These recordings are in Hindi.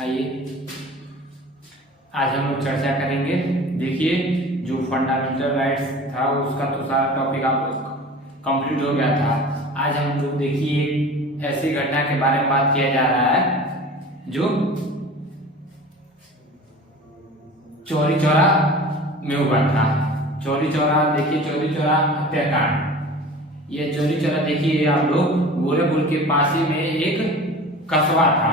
आइए आज हम लोग चर्चा करेंगे। देखिए जो फंडामेंटल राइट्स था उसका तो सारा टॉपिक आप कंप्लीट हो गया था। आज हम लोग देखिए ऐसी घटना के बारे में बात किया जा रहा है जो चौरी चौरा में हुआ था। चौरी चौरा देखिए, चौरी चौरा हत्याकांड। ये चौरी चौरा देखिए आप लोग गोरखपुर के पास ही में एक कस्बा था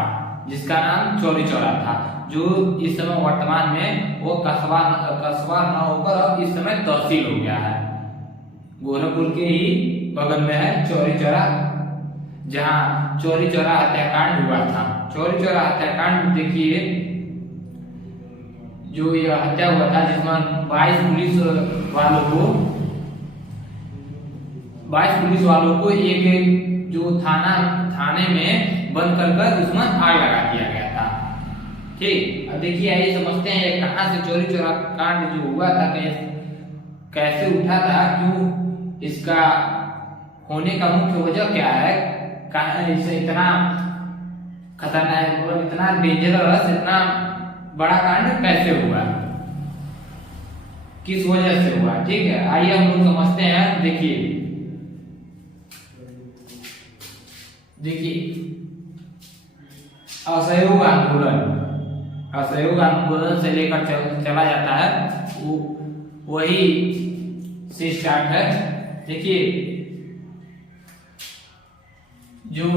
जिसका नाम चौरी चौरा था, जो इस समय वर्तमान में वो कस्बा न होकर अब इस समय तहसील हो गया है। गोरखपुर के ही बगल में है चौरी चौरा, जहाँ चौरी चौरा हत्याकांड हुआ था। चौरी चौरा हत्याकांड देखिए जो यह हत्या हुआ था जिसमें 22 पुलिस वालों को एक जो थाने में बंद कर उसमें आग लगा दिया गया था। ठीक, अब देखिए आइए समझते हैं कहाँ से चौरी चौरा कांड जो हुआ था, कैसे उठा था, क्यों इसका होने का मुख्य वजह क्या है, कहाँ इसे इतना खतरनाक और इतना डेंजरस, इतना बड़ा कांड कैसे हुआ, किस वजह से हुआ। ठीक है, आइए हम लोग समझते हैं। देखिए असहयोग आंदोलन से लेकर चला जाता है, वही से स्टार्ट है। देखिए जो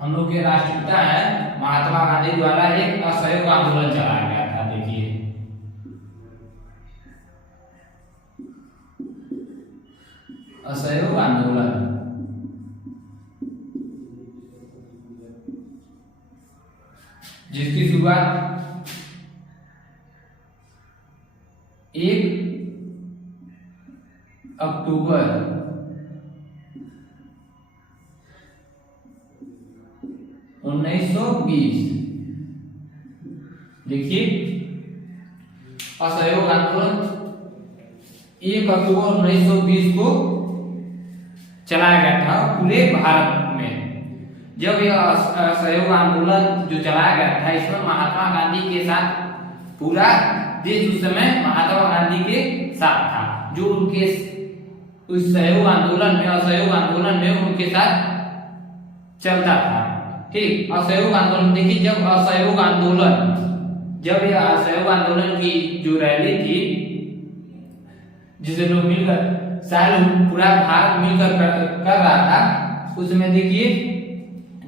हम लोग के राष्ट्रपिता है महात्मा गांधी द्वारा एक असहयोग आंदोलन चलाया गया था। देखिए असहयोग आंदोलन जिसकी शुरुआत 1 अक्टूबर 1920। देखिए असहयोग आंदोलन 1 अक्टूबर 1920 को चलाया गया था पूरे भारत में। जब यह असहयोग आंदोलन जो चलाया गया था, इसमें महात्मा गांधी के साथ पूरा देश उस समय महात्मा गांधी के साथ था, जो उनके उस असहयोग आंदोलन में उनके साथ चलता था। ठीक, असहयोग आंदोलन देखिए, जब यह असहयोग आंदोलन की जो रैली थी जिसे लोग मिलकर पूरा भारत मिलकर कर रहा था, उसमें देखिए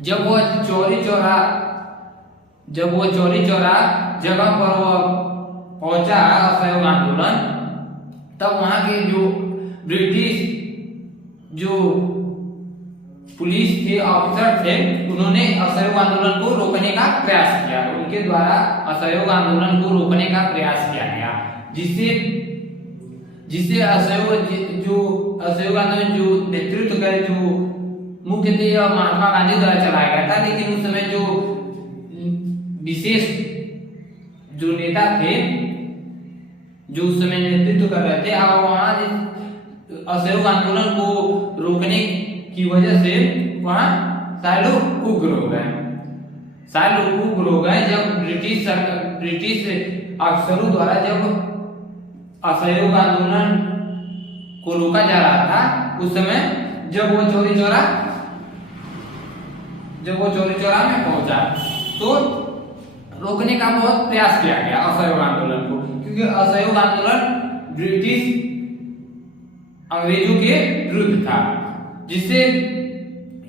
जब वो चौरी चौरा जगह पर वो पहुंचा असहयोग आंदोलन, तब वहां के जो ब्रिटिश जो पुलिस के ऑफिसर थे, उन्होंने असहयोग आंदोलन को रोकने का प्रयास किया। उनके द्वारा असहयोग आंदोलन को रोकने का प्रयास किया गया, जिससे असहयोग आंदोलन जो नेतृत्व करे, जो मुख्य थे, महात्मा गांधी द्वारा चलाया गया था। लेकिन उस समय जो विशेष जो नेता थे जो उस समय नेतृत्व कर रहे थे, अब वहां असहयोग आंदोलन को रोकने की वजह से वहां सारे लोग उग्र हो गए। जब ब्रिटिश अफसरों द्वारा जब असहयोग आंदोलन को रोका जा रहा था, उस समय जब वो चौरी चौरा में पहुंचा तो रोकने का बहुत प्रयास किया गया असहयोग आंदोलन को, क्योंकि असहयोग आंदोलन ब्रिटिश अंग्रेजों के विरुद्ध था। जिससे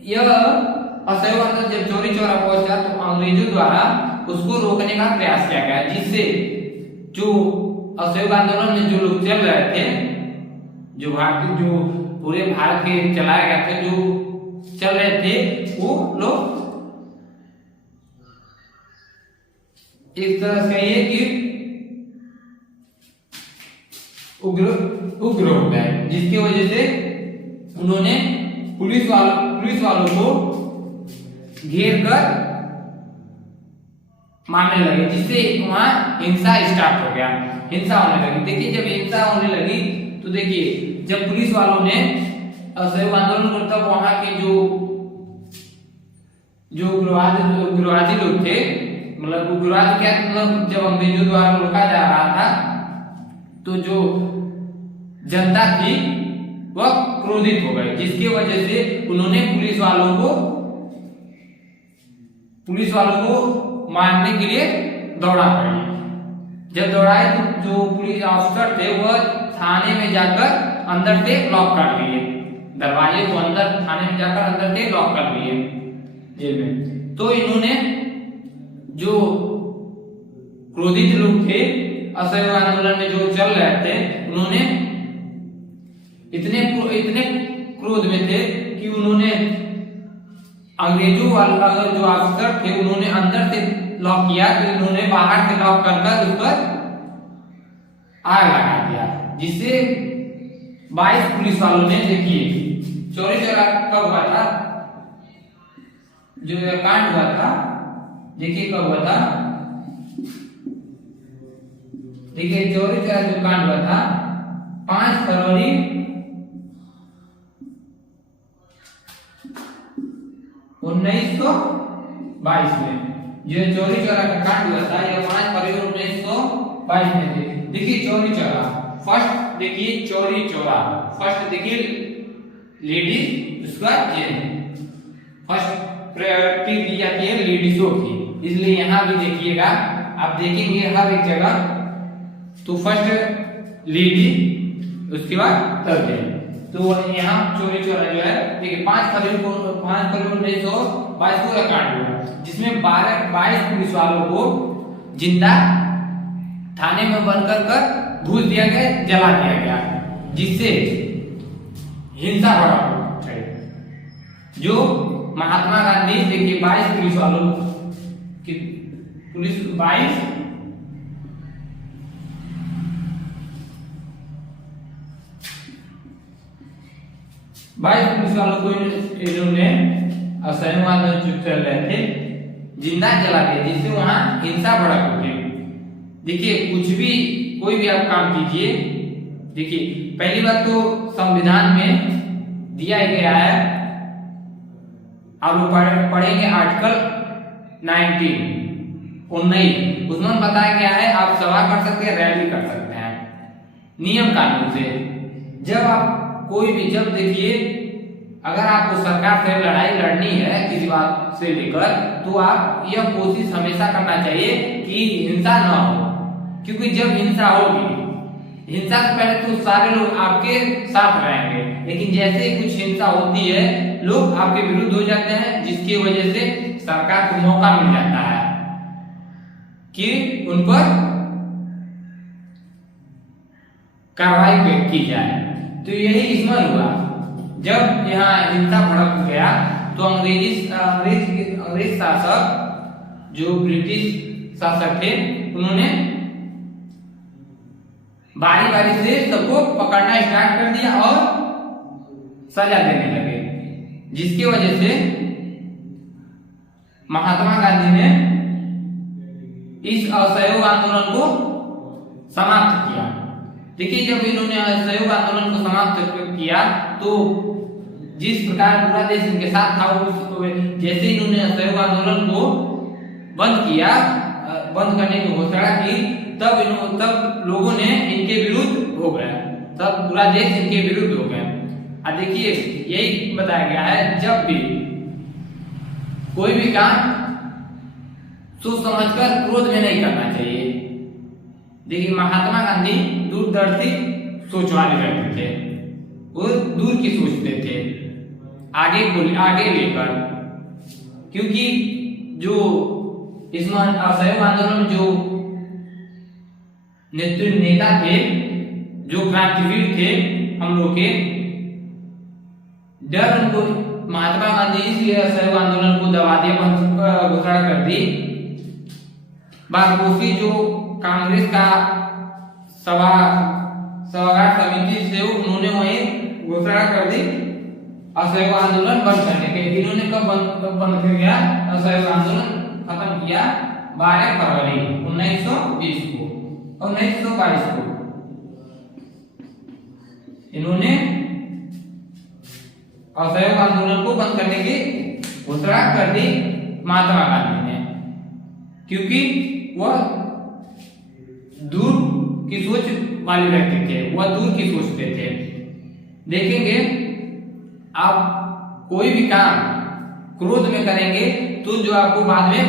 यह असहयोग आंदोलन जब चौरी चौरा पहुंचा तो अंग्रेजों द्वारा उसको रोकने का प्रयास किया गया, जिससे जो असहयोग आंदोलन में जो लोग चल रहे थे, जो पूरे भारत के चलाए गए थे, जो चल रहे थे, वो लोग एक तरह से कहिए कि उग्र हो गए, जिसकी वजह से उन्होंने पुलिस वालों को घेर कर मारने लगे, जिससे वहां हिंसा स्टार्ट हो गया, हिंसा होने लगी। देखिए जब हिंसा होने लगी तो देखिए जब पुलिस वालों ने असहयोग आंदोलन को, तब वहां के जो उग्रवादी लोग थे मतलब उग्रवाद क्या, मतलब जब अंग्रेजों द्वारा रोका जा रहा था तो जो जनता थी वह क्रोधित हो गई, जिसकी वजह से उन्होंने पुलिस वालों को मारने के लिए दौड़ा पड़ी। जब दौड़ाए तो जो पुलिस ऑफिसर थे वह थाने में जाकर अंदर से लॉक कर लिए, दरवाजे को अंदर थाने में जाकर अंदर से लॉक कर लिए जेल में। तो इन्होंने जो क्रोधित लोग थे, असहयोग आंदोलन में जो चल रहे थे, उन्होंने इतने क्रोध में थे कि उन्होंने अंग्रेजों वाला जो ऑफिसर थे उन्होंने अंदर से लॉक किया, तो इन्होंने बाहर से लॉक कर उस पर आग लगा दिया, जिससे 22 पुलिस वालों ने, देखिए चौरी चौरा कब हुआ था, जो कांड हुआ था, देखिए कब हुआ था, देखिए चौरी चौरा जो कांड हुआ था 5 फरवरी 1922 में। जो चौरी चौरा का कांड हुआ था यह 5 फरवरी 1922 में थे। देखिए चौरी चौरा, फर्स्ट देखिए चौरी चौरा, फर्स्ट देखिए लेडीज, उसका जेंट्स, फर्स्ट प्रायोरिटी दी जाती है लेडीजों की, इसलिए यहाँ भी देखिएगा, आप देखेंगे हर एक जगह तो फर्स्ट लेडी, उसके बाद थर्ड लेडी। तो यहाँ चौरी चौरा जो है, देखिए 5 फरवरी 1922 को कांड हुआ, जिसमें 22 पुलिस वालों को जिंदा थाने में बंद कर भूल दिया गया, जला दिया गया, जिससे हिंसा बढ़ा। जो महात्मा गांधी, देखिए 22 पुलिस वालों की, पुलिस 22 पुलिस वालों को इन्होंने असहयोग आंदोलन जो चल रहे थे जिंदा जला दिया, जिससे वहां हिंसा भड़क उठी। देखिए कुछ भी, कोई भी आप काम कीजिए, देखिए पहली बात तो संविधान में दिया गया है, आप पढ़ेंगे आर्टिकल 19 उसमें बताया गया है आप सभा कर सकते हैं, रैली कर सकते हैं नियम कानून से। जब आप कोई भी, जब देखिए अगर आपको सरकार से लड़ाई लड़नी है किसी बात से लेकर, तो आप यह कोशिश हमेशा करना चाहिए कि हिंसा न हो, क्योंकि जब हिंसा होगी, हिंसा से पहले तो सारे लोग आपके साथ रहेंगे, लेकिन जैसे ही कुछ हिंसा होती है लोग आपके विरुद्ध हो जाते हैं, जिसकी वजह से सरकार को मौका मिल जाता है कि उन पर कार्रवाई की जाए। तो यही इसमें हुआ, जब यहाँ हिंसा भड़क गया तो अंग्रेज शासक, जो ब्रिटिश शासक थे, उन्होंने बारी बारी से सबको पकड़ना स्टार्ट कर दिया और सजा देने लगे, जिसकी वजह से महात्मा गांधी ने इस असहयोग आंदोलन को समाप्त किया। देखिए जब इन्होंने असहयोग आंदोलन को समाप्त किया तो जिस प्रकार पूरा देश इनके साथ था, जैसे इन्होंने असहयोग आंदोलन को बंद किया, बंद करने की घोषणा की, तब लोगों ने इनके विरुद्ध हो गया, तब पूरा देश इनके विरुद्ध हो गया। अब देखिए यही बताया गया है, जब भी कोई भी काम सोच समझकर क्रोध में नहीं करना चाहिए। देखिए महात्मा गांधी दूरदर्शी सोच वाले व्यक्ति थे, वो दूर की सोचते थे, आगे लेकर, क्योंकि जो इसमें असहयोग आंदोलन में जो नेता थे, जो क्रांतिवीर थे हम लोग के, डर उनको महात्मा गांधी इसलिए असहयोग आंदोलन को दबा दिया, घोषणा कर दी। बागडोगरी जो कांग्रेस का सभागार समिति से, उन्होंने वही घोषणा कर दी असहयोग आंदोलन बंद करने के। इन्होंने कब बंद कर दिया असहयोग आंदोलन, खत्म किया 12 फरवरी 1920 को, 1922 को इन्होंने असहयोग आंदोलन को बंद करने की घोषणा कर दी महात्मा गांधी ने। क्योंकि वह दूर की सोच वाले व्यक्ति थे, वह दूर की सोचते थे। देखेंगे आप कोई भी काम क्रोध में करेंगे तो जो आपको बाद में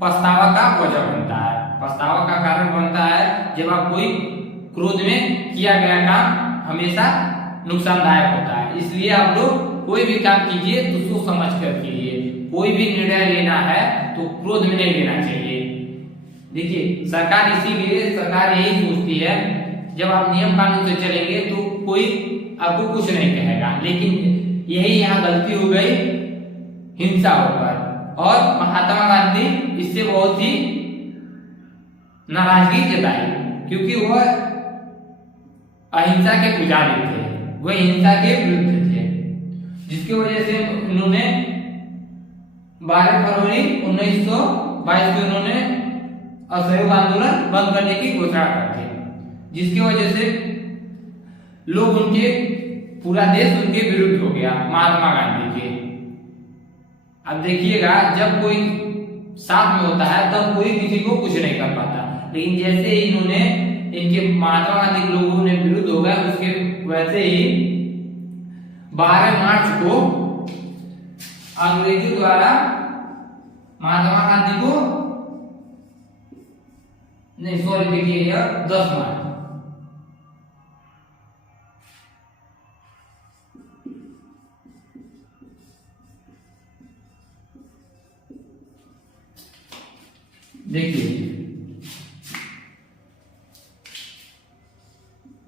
पछतावा का वजह बनता है, पछतावा का कारण बनता है। जब आप कोई क्रोध में किया गया काम हमेशा नुकसानदायक होता है। इसलिए आप लोग कोई भी काम कीजिए तो सोच समझ कर कीजिए। कोई भी निर्णय लेना है तो क्रोध में नहीं लेना चाहिए। देखिए सरकार इसीलिए सरकार यही सोचती है जब आप नियम कानून से चलेंगे तो कोई आपको कुछ नहीं कहेगा, लेकिन यही यहाँ गलती हो गई हिंसा होकर। और महात्मा गांधी इससे बहुत ही नाराजगी जताई क्योंकि वह अहिंसा के पुजारी थे, वह हिंसा के विरुद्ध थे, जिसकी वजह से उन्होंने 12 फरवरी 1922 को उन्होंने असहयोग आंदोलन बंद करने की घोषणा कर दी, जिसकी वजह से लोग उनके पूरा देश उनके विरुद्ध हो गया महात्मा गांधी के। अब देखिएगा जब कोई साथ में होता है तब कोई किसी को कुछ नहीं कर पाता, लेकिन जैसे ही इन्होंने इनके महात्मा गांधी लोगों ने विरुद्ध हो गया उसके वैसे ही 12 मार्च को अंग्रेजों द्वारा महात्मा गांधी को नहीं सॉरी देखिए 10 मार्च देखिए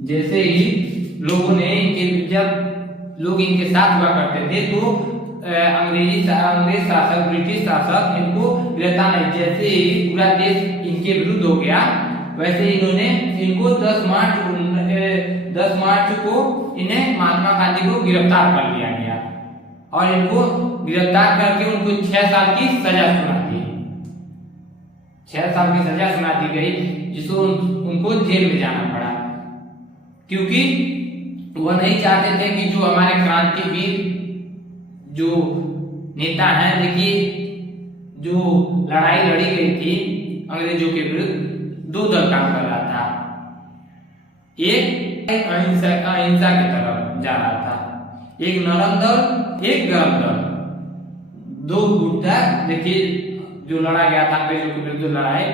जैसे ही लोगों ने जब लोग इनके साथ हुआ करते थे तो अंग्रेज शासक ब्रिटिश शासक इनको गिरफ्तार नहीं, जैसे ही पूरा देश इनके विरुद्ध हो गया वैसे इन्होंने इनको 10 मार्च को इन्हें महात्मा गांधी को गिरफ्तार कर लिया गया और इनको गिरफ्तार करके उनको 6 साल की सजा सुना दी, 6 साल की सजा सुना दी गई, जिसको उनको जेल में जाना पड़ा क्योंकि वह नहीं चाहते थे कि जो हमारे क्रांतिवीर जो नेता हैं, देखिए जो लड़ाई लड़ी गई थी अंग्रेजों के विरुद्ध 2 दल काम कर रहा था, एक अहिंसा की तरफ जा रहा था, एक नरम दल एक गरम दल, 2 गुट था। देखिए जो लड़ा गया था अंग्रेजों के विरुद्ध लड़ाई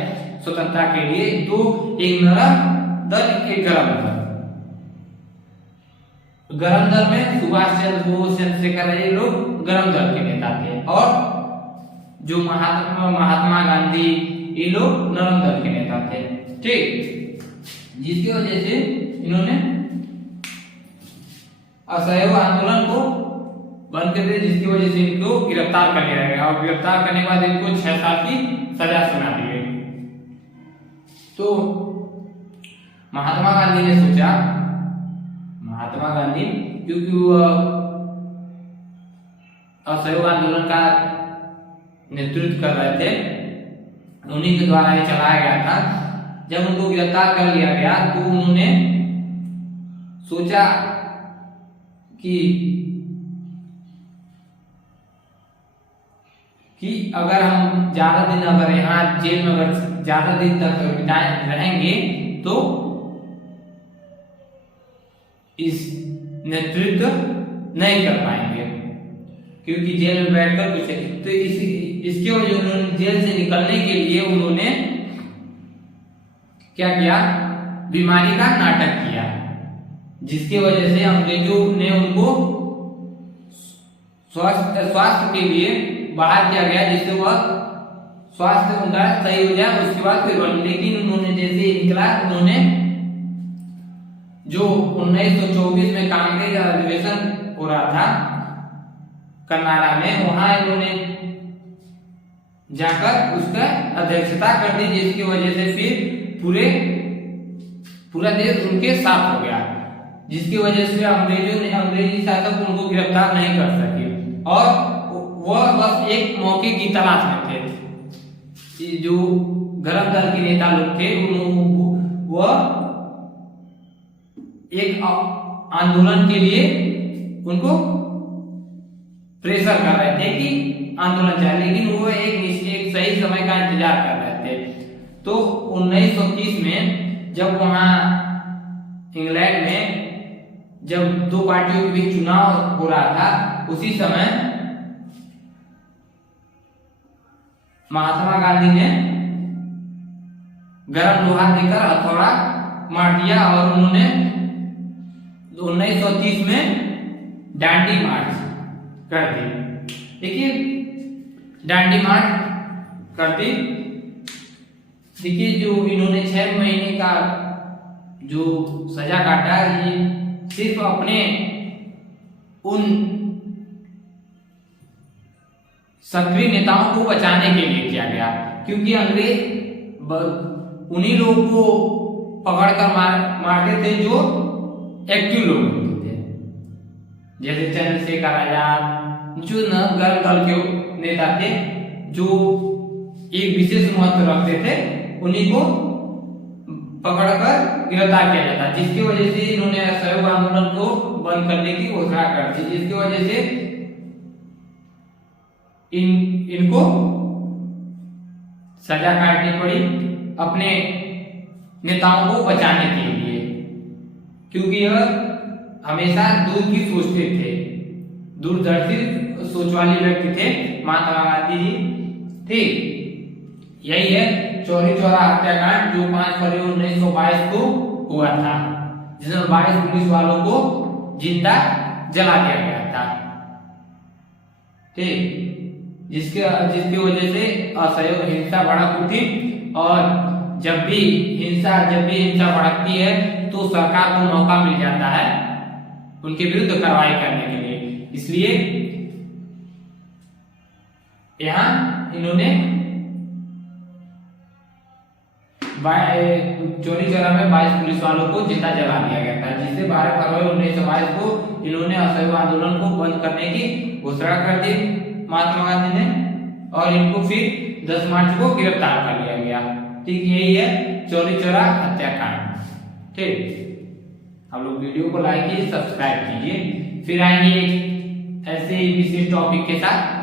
स्वतंत्रता के लिए, तो एक नरम दल एक गरम दल। गरम दल में सुभाष चंद्र बोस चंद्रशेखर ये लोग गरम दल के नेता थे और जो महात्मा गांधी ये लोग नरम दल के नेता थे, ठीक। जिसकी वजह से इन्होंने असहयोग आंदोलन को बंद कर दिया, जिसकी वजह से इनको गिरफ्तार कर लिया गया और गिरफ्तार करने के बाद इनको 6 साल की सजा सुना दी गई। तो महात्मा गांधी ने सोचा, महात्मा गांधी क्योंकि वह असहयोग आंदोलन का नेतृत्व कर रहे थे, उन्हीं के द्वारा ये चलाया गया था। जब उनको गिरफ्तार कर लिया गया तो उन्होंने सोचा कि अगर हम ज्यादा दिन अगर यहाँ जेल में अगर ज्यादा दिन तक बिताए रहेंगे तो इस नेतृत्व नहीं कर पाएंगे, क्योंकि जेल में बैठकर कुछ तो इसके वजह उन्होंने जेल से निकलने के लिए उन्होंने क्या किया, बीमारी का नाटक किया, जिसकी वजह से अंग्रेजों ने उनको स्वास्थ्य के लिए बाहर किया गया, जिससे वह स्वास्थ्य उनका सही हो जाए उसके बाद फिर बन। लेकिन उन्होंने जैसे ही निकला उन्होंने जो 1924 में कांग्रेस अधिवेशन हो रहा था कर्नाटक में, वहां इन्होंने जाकर उसका अध्यक्षता कर दी, जिसकी वजह से फिर पूरा देश उनके साथ हो गया, जिसकी वजह से अंग्रेजी शासक उनको गिरफ्तार नहीं कर सके और वह बस एक मौके की तलाश में थे। जो गरम दल के नेता लोग थे वह एक आंदोलन के लिए उनको प्रेशर कर रहे थे कि आंदोलन जाए, लेकिन वो एक सही समय का इंतजार कर रहे थे। तो 1930 में जब वहां इंग्लैंड में जब दो पार्टियों के बीच चुनाव हो रहा था, उसी समय महात्मा गांधी ने गरम लोहा देकर हथौड़ा मार दिया और उन्होंने 1930 में डांडी मार्च कर दी। देखिए डांडी मार्च कर दी। देखिए जो इन्होंने 6 महीने का जो सजा काटा, ये सिर्फ अपने उन सक्रिय नेताओं को बचाने के लिए किया गया, क्योंकि अंग्रेज उन्हीं लोगों को पकड़कर मारते थे जो एक्टिव लोग होते थे, जैसे चंद्रशेखर आजाद, जो न गर्म दल के नेता थे, जो एक विशेष महत्व रखते थे, उन्हीं को पकड़कर गिरफ्तार किया जाता, जिसकी वजह से इन्होंने असहयोग आंदोलन को बंद करने की घोषणा कर दी, जिसकी वजह से इनको सजा काटनी पड़ी अपने नेताओं को बचाने के लिए, क्योंकि यह हमेशा दूर की सोचते थे, दूरदर्शी सोच वाले व्यक्ति थे महात्मा गांधी जी। ठीक यही है चौरी चौरा हत्याकांड, जो 5 फरवरी 1922 को हुआ था, जिसमें 22 पुलिस वालों को जिंदा जला दिया गया था। ठीक, जिसकी वजह से असहयोग हिंसा भड़क उठी, और जब भी हिंसा भड़कती है तो सरकार को मौका मिल जाता है उनके विरुद्ध कार्रवाई करने के लिए। इसलिए यहाँ इन्होंने चौरी चौरा में 22 पुलिस वालों को जिंदा जला दिया गया था, जिससे 12 फरवरी 1922 को इन्होंने असहयोग आंदोलन को बंद करने की घोषणा कर दी महात्मा गांधी ने, और इनको फिर 10 मार्च को गिरफ्तार कर लिया गया। ठीक यही है चौरी चौरा हत्याकांड। ठीक, हम लोग वीडियो को लाइक कीजिए, सब्सक्राइब कीजिए, फिर आएंगे ऐसे ही विशेष टॉपिक के साथ।